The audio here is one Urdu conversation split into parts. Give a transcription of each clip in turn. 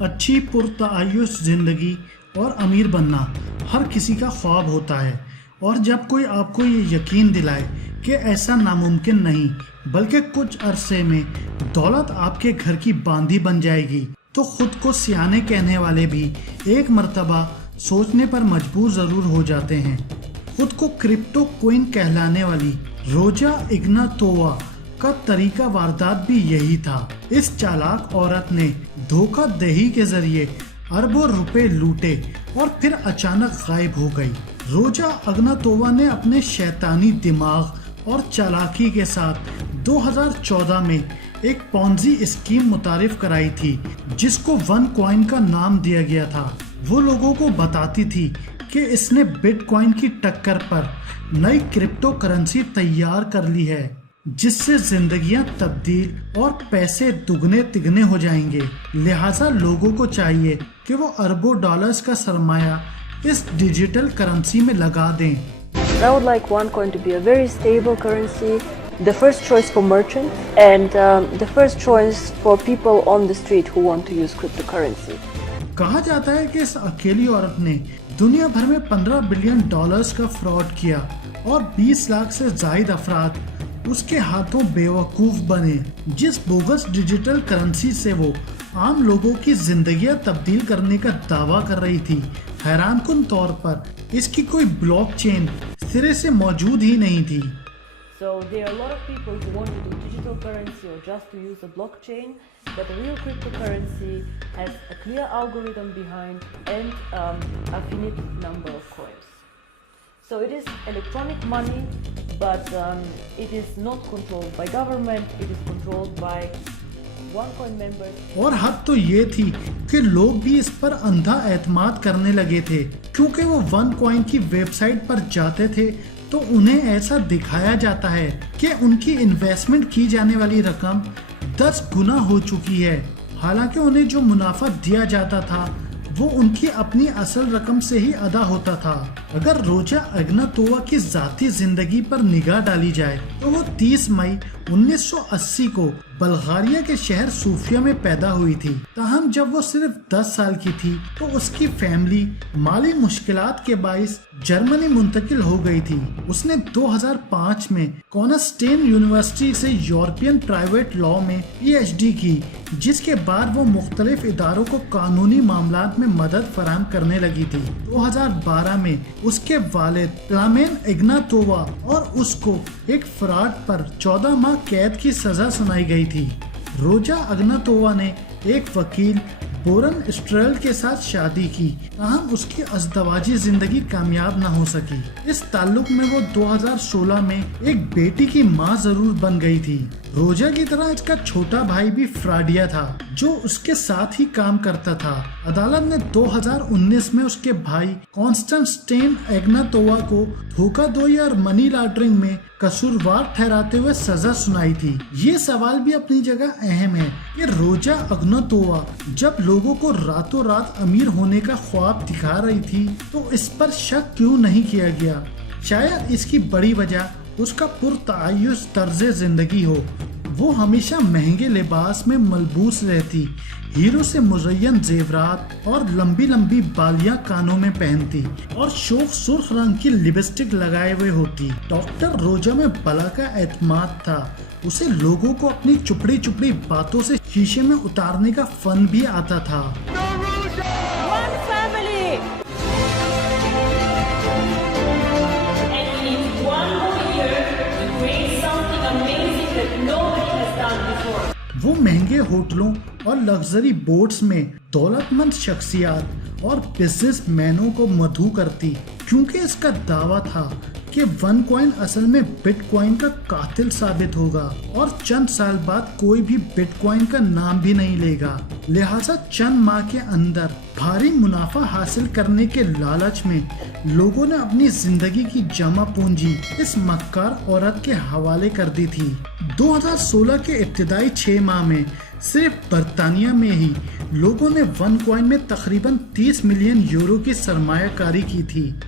اچھی پرتعیش زندگی اور امیر بننا ہر کسی کا خواب ہوتا ہے، اور جب کوئی آپ کو یہ یقین دلائے کہ ایسا ناممکن نہیں بلکہ کچھ عرصے میں دولت آپ کے گھر کی باندھی بن جائے گی، تو خود کو سیانے کہنے والے بھی ایک مرتبہ سوچنے پر مجبور ضرور ہو جاتے ہیں۔ خود کو کرپٹو کوئن کہلانے والی روجا اگناتووا کا طریقہ واردات بھی یہی تھا۔ اس چالاک عورت نے دھوکہ دہی کے ذریعے اربوں روپے لوٹے اور پھر اچانک غائب ہو گئی۔ روجا اگناتووا نے اپنے شیطانی دماغ اور چالاکی کے ساتھ 2014 میں ایک پونزی اسکیم متعارف کرائی تھی جس کو ون کوائن کا نام دیا گیا تھا۔ وہ لوگوں کو بتاتی تھی کہ اس نے بٹ کوائن کی ٹکر پر نئی کرپٹو کرنسی تیار کر لی ہے جس سے زندگیاں تبدیل اور پیسے دگنے تگنے ہو جائیں گے، لہٰذا لوگوں کو چاہیے کہ وہ اربوں ڈالرز کا سرمایہ اس ڈیجیٹل کرنسی میں لگا دیں۔ I would like OneCoin to be a very stable currency, the first choice for merchants and the first choice for people on the street who want to use cryptocurrency. کہا جاتا ہے کہ اس اکیلی عورت نے دنیا بھر میں 15 بلین ڈالرز کا فراڈ کیا اور 20 لاکھ سے زائد افراد اس کے ہاتھوں بیوقوف بنے۔ جس بوگس ڈیجیٹل کرنسی سے وہ عام لوگوں کی زندگیاں تبدیل کرنے کا دعویٰ کر رہی تھی، حیران کن طور پر اس کی کوئی بلاک چین سرے سے موجود ہی نہیں تھی۔ So there are a lot of people who want to do digital currency or just to use a blockchain, but a real cryptocurrency has a clear algorithm behind and a finite number of coins. So it is electronic money, but it is not controlled by government, it is controlled by OneCoin members. اور حد تو یہ تھی کہ لوگ بھی اس پر اندھا اعتماد کرنے لگے تھے، کیونکہ وہ ون کوائن کی ویب سائٹ پر جاتے تھے تو انہیں ایسا دکھایا جاتا ہے کہ ان کی انویسٹمنٹ کی جانے والی رقم 10 گنا ہو چکی ہے، حالانکہ انہیں جو منافع دیا جاتا تھا وہ ان کی اپنی اصل رقم سے ہی ادا ہوتا تھا۔ اگر روجا اگناتووا کی ذاتی زندگی پر نگاہ ڈالی جائے تو وہ 30 مئی 1980 کو بلغاریہ کے شہر صوفیہ میں پیدا ہوئی تھی، تاہم جب وہ صرف 10 سال کی تھی تو اس کی فیملی مالی مشکلات کے باعث جرمنی منتقل ہو گئی تھی۔ اس نے 2005 میں کونسٹین یونیورسٹی سے یورپین پرائیویٹ لا میں پی ایچ ڈی کی، جس کے بعد وہ مختلف اداروں کو قانونی معاملات میں مدد فراہم کرنے لگی تھی۔ 2012 میں اس کے والد کلامین اگناتووا اور اس کو ایک فراڈ پر 14 ماہ قید کی سزا سنائی گئی تھی۔ روجا اگناتووا نے ایک وکیل بورن اسٹریل کے ساتھ شادی کی، تاہم اس کی ازدواجی زندگی کامیاب نہ ہو سکی۔ اس تعلق میں وہ 2016 میں ایک بیٹی کی ماں ضرور بن گئی تھی۔ روجا کی طرح اس کا چھوٹا بھائی بھی فراڈیا تھا جو اس کے ساتھ ہی کام کرتا تھا۔ عدالت نے 2019 میں اس کے بھائی کانسٹنٹین اگناتووا کو دھوکہ دہی اور منی لانڈرنگ میں قصوروار ٹھہراتے ہوئے سزا سنائی تھی۔ یہ سوال بھی اپنی جگہ اہم ہے کہ روجا اگناتووا جب لوگوں کو راتوں رات امیر ہونے کا خواب دکھا رہی تھی تو اس پر شک کیوں نہیں کیا گیا؟ شاید اس کی بڑی وجہ اس کا پرتعیش طرز زندگی ہو۔ وہ ہمیشہ مہنگے لباس میں ملبوس رہتی، ہیرو سے مزین زیورات اور لمبی لمبی بالیاں کانوں میں پہنتی اور شوخ سرخ رنگ کی لپسٹک لگائے ہوئے ہوتی۔ ڈاکٹر روجا میں بلا کا اعتماد تھا، اسے لوگوں کو اپنی چپڑی چپڑی باتوں سے شیشے میں اتارنے کا فن بھی آتا تھا۔ وہ مہنگے ہوٹلوں اور لگژری بوٹس میں دولت مند شخصیات اور بزنس مینوں کو مدعو کرتی، کیونکہ اس کا دعویٰ تھا کہ ون کوائن اصل میں بٹ کوائن کا قاتل ثابت ہوگا اور چند سال بعد کوئی بھی بٹ کوائن کا نام بھی نہیں لے گا، لہٰذا چند ماہ کے اندر بھاری منافع حاصل کرنے کے لالچ میں لوگوں نے اپنی زندگی کی جمع پونجی اس مکار عورت کے حوالے کر دی تھی۔ 2016 کے ابتدائی 6 ماہ میں صرف برطانیہ میں ہی لوگوں نے ون کوائن میں تقریباً 30 ملین یورو کی سرمایہ کاری کی تھی۔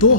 2